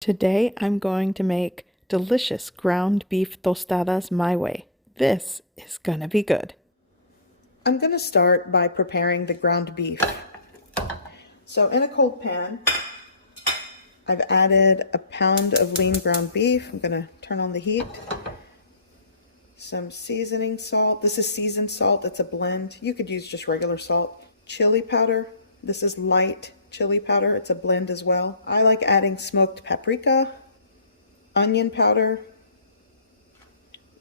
Today I'm going to make delicious ground beef tostadas my way. This is gonna be good. I'm gonna start by preparing the ground beef. So in a cold pan, I've added a pound of lean ground beef. I'm gonna turn on the heat. Some seasoning salt. This is seasoned salt, it's a blend. You could use just regular salt. Chili powder. This is light chili powder, it's a blend as well. I like adding smoked paprika, onion powder,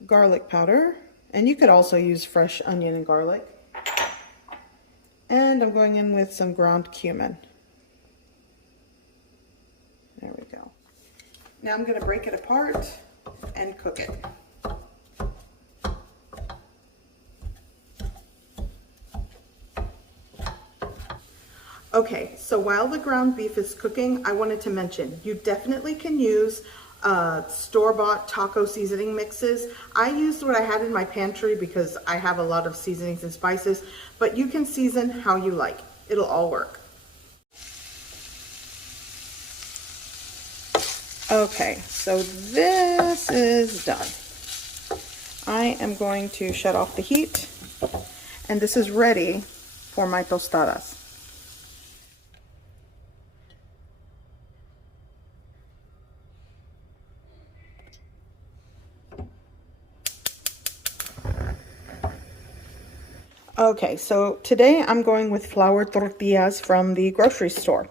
garlic powder, and you could also use fresh onion and garlic. And I'm going in with some ground cumin. There we go. Now I'm going to break it apart and cook it. Okay, so while the ground beef is cooking, I wanted to mention, you definitely can use store-bought taco seasoning mixes. I used what I had in my pantry because I have a lot of seasonings and spices, but you can season how you like. It'll all work. Okay, so this is done. I am going to shut off the heat, and this is ready for my tostadas. Okay, so today I'm going with flour tortillas from the grocery store.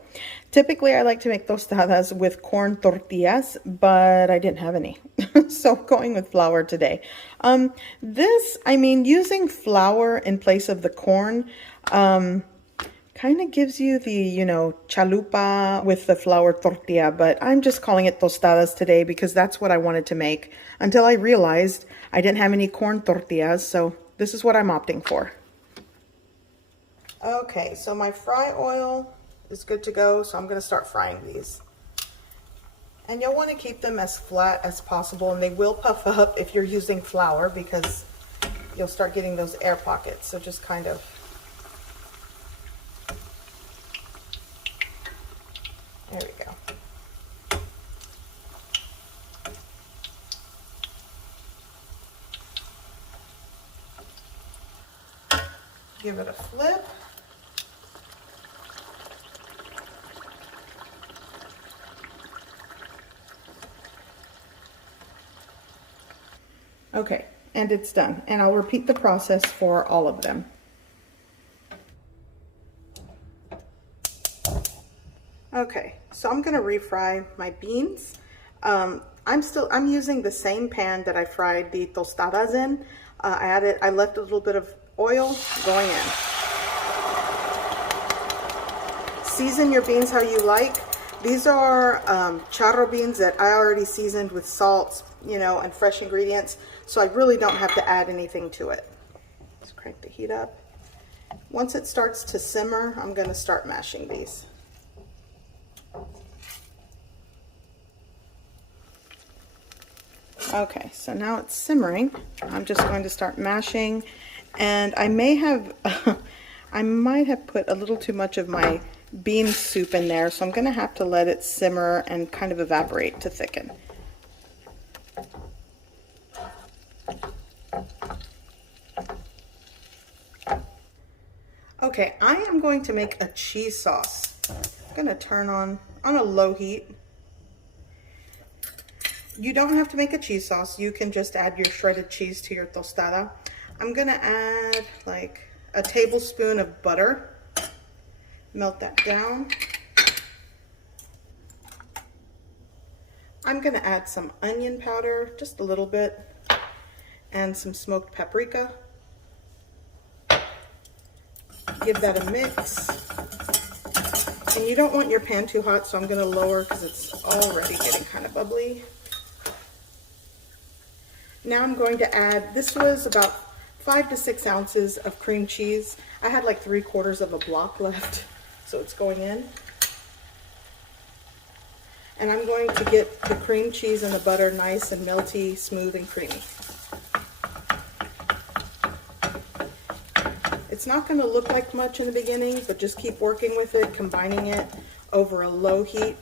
Typically I like to make tostadas with corn tortillas, but I didn't have any. So I'm going with flour today. Using flour in place of the corn kind of gives you the, chalupa with the flour tortilla, but I'm just calling it tostadas today because that's what I wanted to make until I realized I didn't have any corn tortillas, so this is what I'm opting for. Okay, so my fry oil is good to go, so I'm going to start frying these. And you'll want to keep them as flat as possible, and they will puff up if you're using flour because you'll start getting those air pockets, so just kind of. There we go. Give it a flip. Okay, and it's done. And I'll repeat the process for all of them. Okay, so I'm gonna refry my beans. I'm using the same pan that I fried the tostadas in. I left a little bit of oil going in. Season your beans how you like. These are charro beans that I already seasoned with salt, and fresh ingredients, so I really don't have to add anything to it. Let's crank the heat up. Once it starts to simmer, I'm going to start mashing these. Okay, so now it's simmering. I'm just going to start mashing, and I might have put a little too much of my bean soup in there, so I'm going to have to let it simmer and kind of evaporate to thicken. Okay, I am going to make a cheese sauce. I'm going to turn on a low heat. You don't have to make a cheese sauce. You can just add your shredded cheese to your tostada. I'm going to add like a tablespoon of butter. Melt that down. I'm going to add some onion powder, just a little bit, and some smoked paprika. Give that a mix. And you don't want your pan too hot, so I'm going to lower because it's already getting kind of bubbly. Now I'm going to add, this was about 5 to 6 ounces of cream cheese. I had like 3/4 of a block left, so it's going in. And I'm going to get the cream cheese and the butter nice and melty, smooth and creamy. It's not going to look like much in the beginning, but just keep working with it, combining it over a low heat,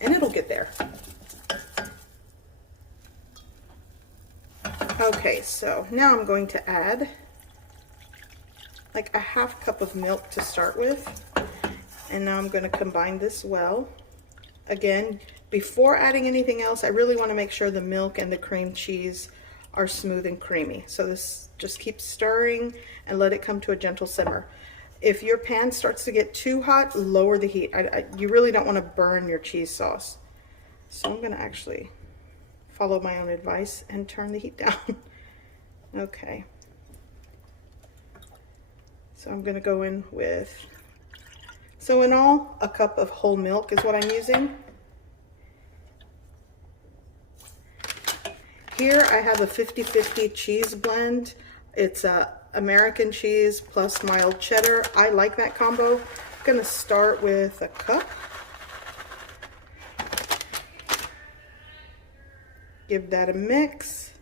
and it'll get there. Okay, so now I'm going to add like a half cup of milk to start with. And now I'm going to combine this well. Again, before adding anything else, I really want to make sure the milk and the cream cheese are smooth and creamy. So this just keep stirring and let it come to a gentle simmer. If your pan starts to get too hot, lower the heat. You really don't want to burn your cheese sauce. So I'm going to actually follow my own advice and turn the heat down. Okay. So I'm going to go in with, so in all, a cup of whole milk is what I'm using. Here I have a 50-50 cheese blend. It's American cheese plus mild cheddar. I like that combo. I'm going to start with a cup. Give that a mix.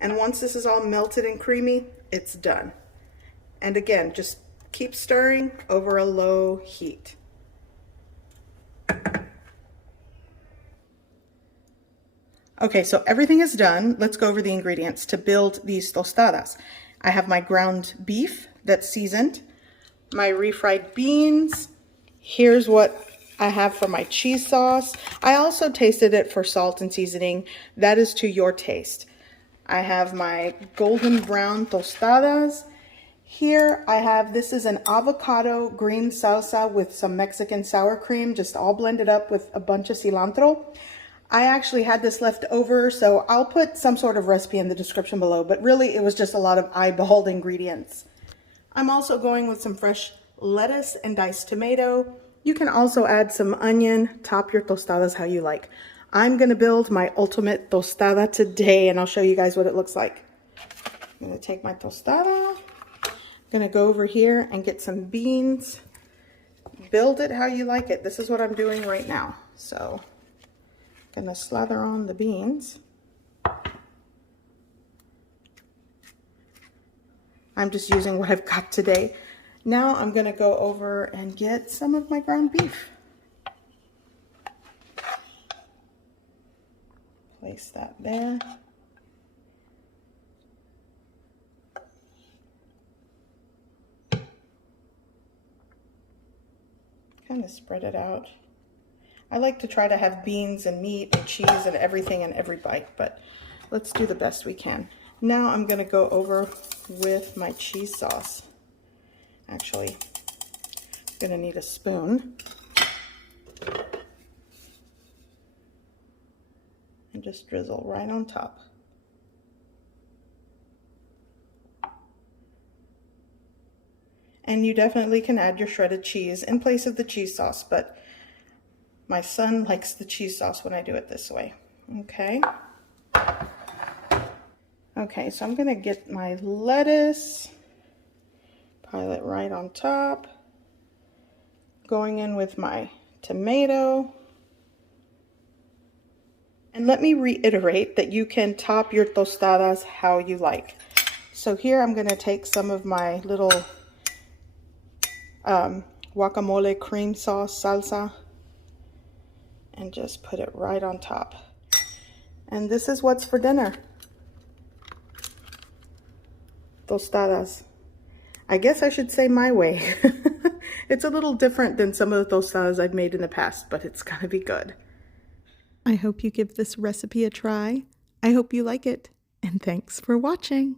And once this is all melted and creamy, it's done. And again, just keep stirring over a low heat. Okay, so everything is done. Let's go over the ingredients to build these tostadas. I have my ground beef that's seasoned, my refried beans. Here's what I have for my cheese sauce. I also tasted it for salt and seasoning. That is to your taste. I have my golden brown tostadas. Here I have, this is an avocado green salsa with some Mexican sour cream, just all blended up with a bunch of cilantro. I actually had this left over, so I'll put some sort of recipe in the description below, but really it was just a lot of eyeballed ingredients. I'm also going with some fresh lettuce and diced tomato. You can also add some onion, top your tostadas how you like. I'm gonna build my ultimate tostada today, and I'll show you guys what it looks like. I'm gonna take my tostada, I'm gonna go over here and get some beans. Build it how you like it. This is what I'm doing right now. So gonna slather on the beans. I'm just using what I've got today. Now I'm gonna go over and get some of my ground beef. Place that there. Kind of spread it out. I like to try to have beans and meat and cheese and everything in every bite, but let's do the best we can. Now I'm going to go over with my cheese sauce. Actually, I'm going to need a spoon. And just drizzle right on top. And you definitely can add your shredded cheese in place of the cheese sauce, but my son likes the cheese sauce when I do it this way. Okay. Okay, so I'm gonna get my lettuce, pile it right on top, going in with my tomato. And let me reiterate that you can top your tostadas how you like. So here I'm gonna take some of my little guacamole cream sauce salsa and just put it right on top. And this is what's for dinner. Tostadas. I guess I should say my way. It's a little different than some of the tostadas I've made in the past, but it's gonna be good. I hope you give this recipe a try. I hope you like it, and thanks for watching.